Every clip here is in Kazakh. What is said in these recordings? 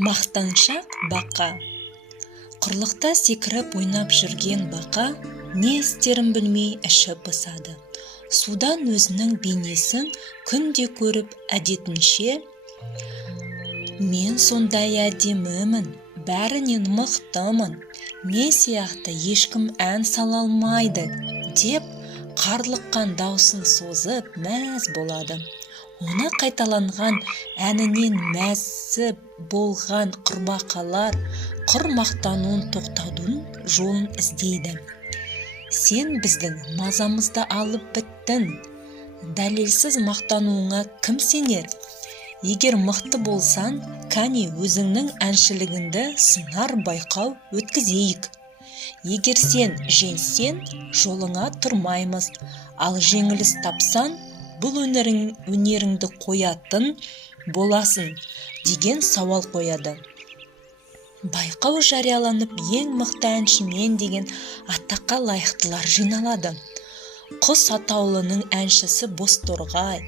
Мақтаншақ бақа. Құрлықта секіріп ойнап жүрген бақа не істерін білмей іші пысады. Судан өзінің бейнесін күнде көріп әдетінше «Мен сондай әдемімін, бәрінен мықтымын, мен сияқты ешкім ән сала алмайды» деп қарлыққан даусын созып мәз болады. Оны қайталанған әнінен мәзі болған құрбақалар құр мақтануын тоқтатудың жолын іздейді. Сен біздің мазамызды алып біттің. Дәлелсіз мақтануыңа кім сенер? Егер мықты болсаң, кәне өзіңнің әншілігіңді сынар байқау өткізейік. Егер сен жеңсең, жолыңа тұрмаймыз, ал жеңіліс тапсаң, бұл өнеріңді қоятын боласың деген сауал қояды. Байқау жарияланып, ең мықты әнші мен деген атаққа лайықтылар жиналады. Құс атаулының әншісі Бозторғай,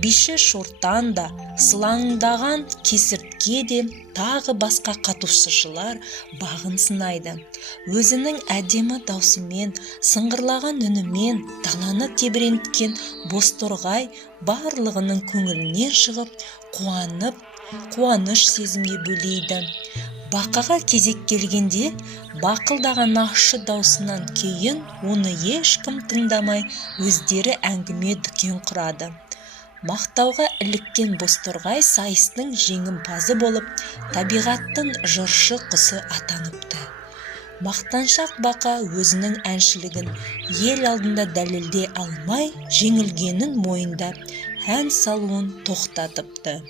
биші Шортан да, сылаңдаған Кесіртке де, тағы басқа қатысушылар бағын сынайды. Өзінің әдемі даусымен, сыңғырлаған үнімен даланы тебіренткен Бозторғай барлығының көңілінен шығып, қуаныш сезімге бөлейді. Бақаға кезек келгенде, бақылдаған ащы даусынан кейін оны ешкім тыңдамай, өздері әңгіме дүкен құрады. Мақтауға іліккен Бозторғай сайыстың жеңімпазы болып, табиғаттың жыршы құсы атаныпты. Мақтаншақ бақа өзінің әншілігін ел алдында дәлелдей алмай, жеңілгенін мойындап, ән салуын тоқтатыпты.